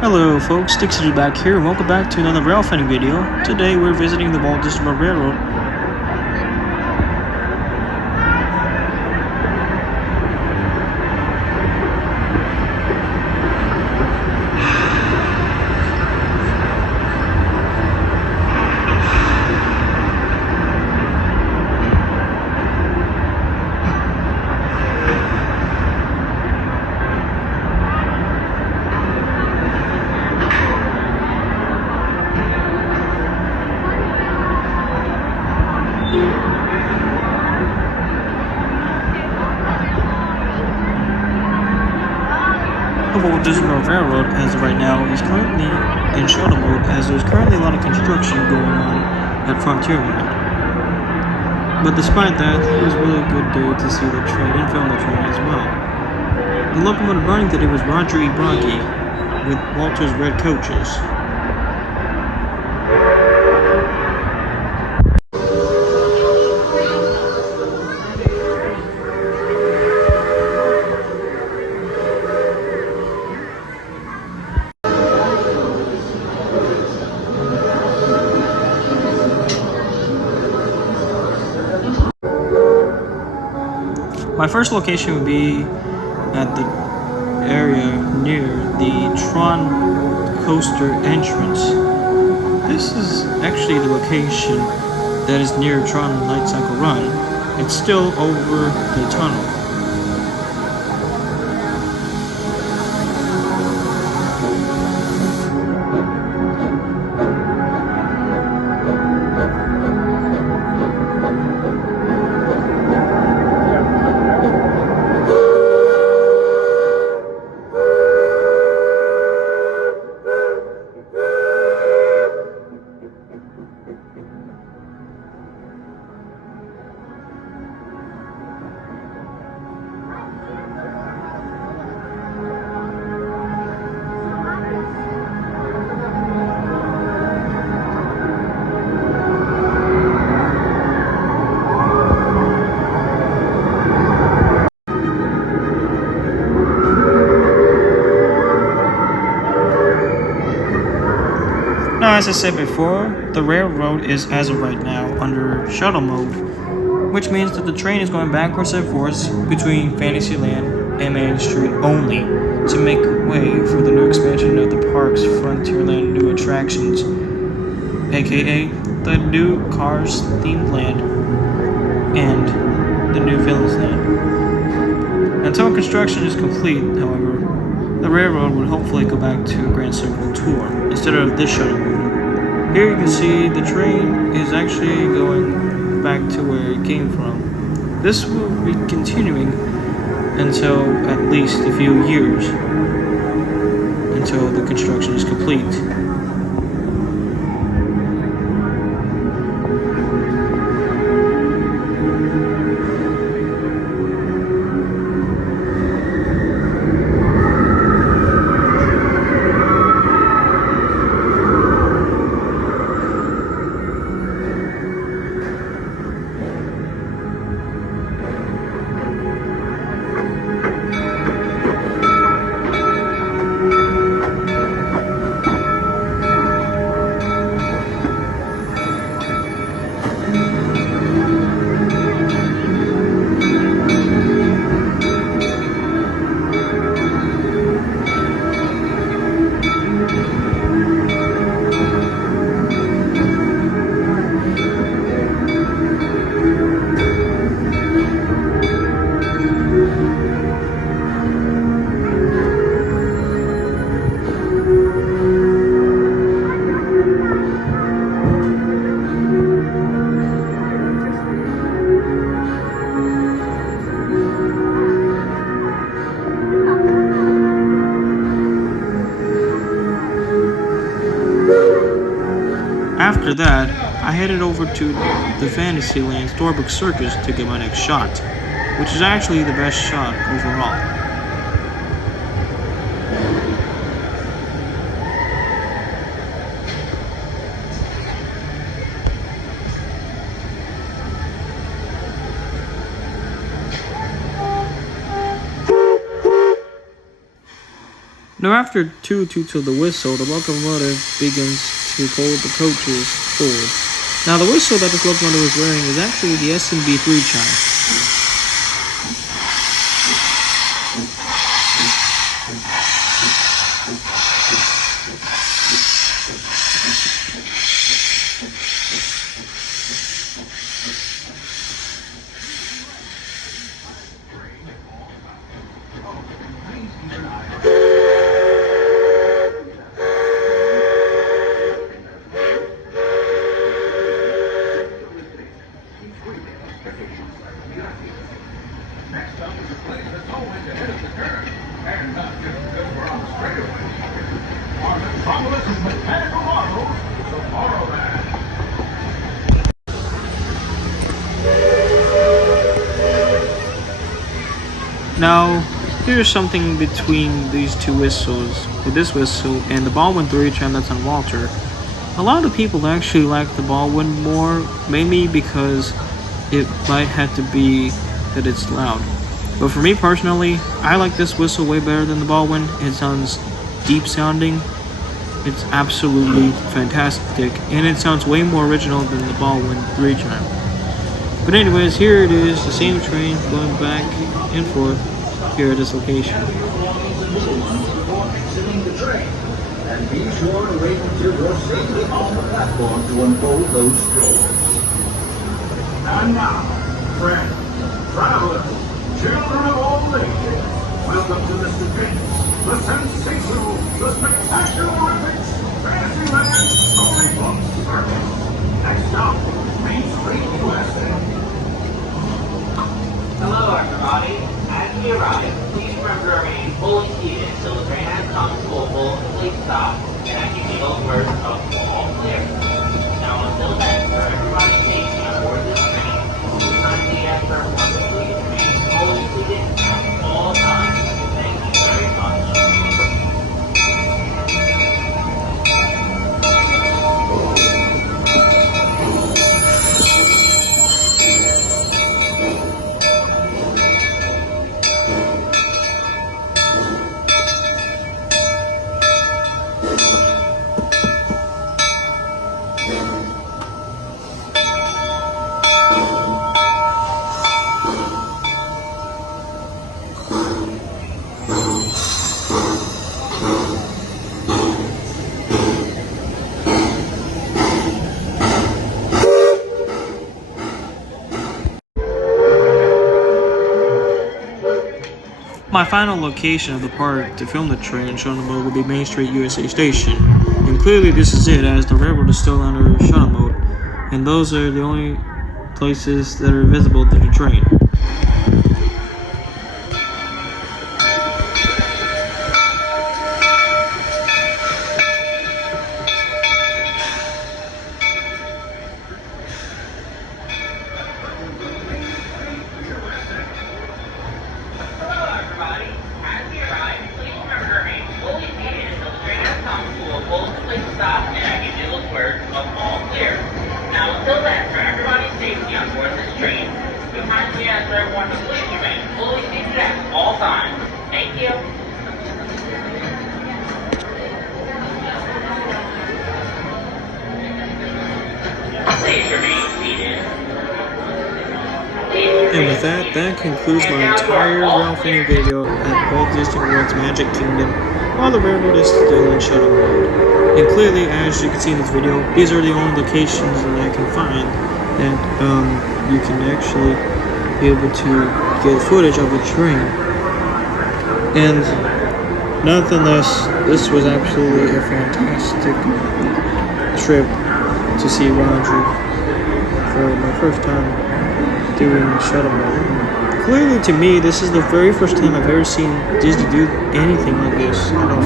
Hello folks, Dixie back here and welcome back to another rail fanning video. Today we're visiting the Walt Disney World Railroad. The Walt Disney World Railroad, as of right now, is currently in shuttle mode, as there's currently a lot of construction going on at Frontierland. But despite that, it was a really good day to see the train and film the train as well. The locomotive running today was Roger E. Brocky with Walter's Red Coaches. My first location would be at the area near the Tron coaster entrance. This is actually the location that is near Tron Light Cycle Run. It's still over the tunnel. Now, as I said before, the railroad is, as of right now, under shuttle mode, which means that the train is going backwards and forwards between Fantasyland and Main Street only to make way for the new expansion of the park's Frontierland new attractions, aka the new Cars themed land and the new Villains Land. Until construction is complete, however, the railroad would hopefully go back to a Grand Circle tour instead of this shuttle mode. Here you can see the train is actually going back to where it came from. This will be continuing until at least a few years, until the construction is complete. After that, I headed over to the Fantasyland Storybook Circus to get my next shot, which is actually the best shot overall. Now after two toots of the whistle, the locomotive begins to pull the coaches forward. Now the whistle that this locomotive is wearing is actually the SMB3 chime. Now, here's something between these two whistles, with this whistle and the Baldwin 3 chime that's on Walter. A lot of people actually like the Baldwin more, mainly because it might have to be that it's loud. But for me personally, I like this whistle way better than the Baldwin. It sounds deep sounding. It's absolutely fantastic, and it sounds way more original than the Baldwin 3 chime. But anyways, here it is, the same train going back and forth here at this location. Exiting the train, and be sure to wait until you're safely on the platform to unfold those doors. And now, friends, travelers, children of all ages, welcome to the stupendous, the sensational, the spectacular, Fantasyland Storybook Circus. Next stop, Main Street, USA. Hello, everybody. As we arrive, please remember to remain fully seated until the train has come to a full complete stop, and I give you those words of all clear. Now, until then, for everybody's safety on board this train, we kindly ask everyone to please remain fully seated at all times. Thank you very much. My final location of the park to film the train and shuttle mode will be Main Street USA Station, and clearly this is it as the railroad is still under shuttle mode, and those are the only places that are visible to the train. And with that, that concludes my entire Ralph Fiennes video at Walt Disney World's Magic Kingdom while the railroad is still in shuttle mode. And clearly, as you can see in this video, these are the only locations that I can find that you can actually be able to get footage of the train. And nonetheless, this was absolutely a fantastic trip to see Roger for my first time doing shuttle mode. Clearly to me, this is the very first time I've ever seen Disney do anything like this at all.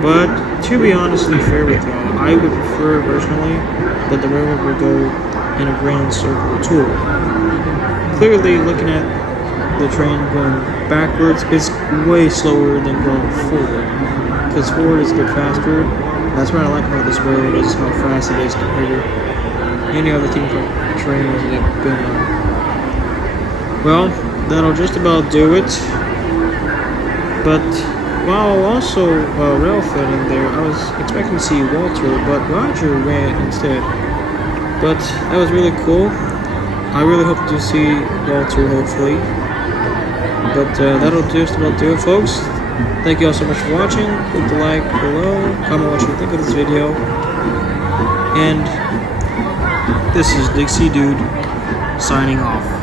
But to be honestly fair with y'all, I would prefer personally that the railroad would go in a grand circle tour. Clearly looking at the train going backwards, it's way slower than going forward. Because forward is a bit faster. That's what I like about this railroad is how fast it is compared to any other theme park trains that I've been on. Well, that'll just about do it. But while also Ralph went in there, I was expecting to see Walter, but Roger ran instead. But that was really cool. I really hope to see Walter, hopefully. But that'll just about do it, folks. Thank you all so much for watching. Click the like below, comment what you think of this video. And this is Dixie Dude signing off.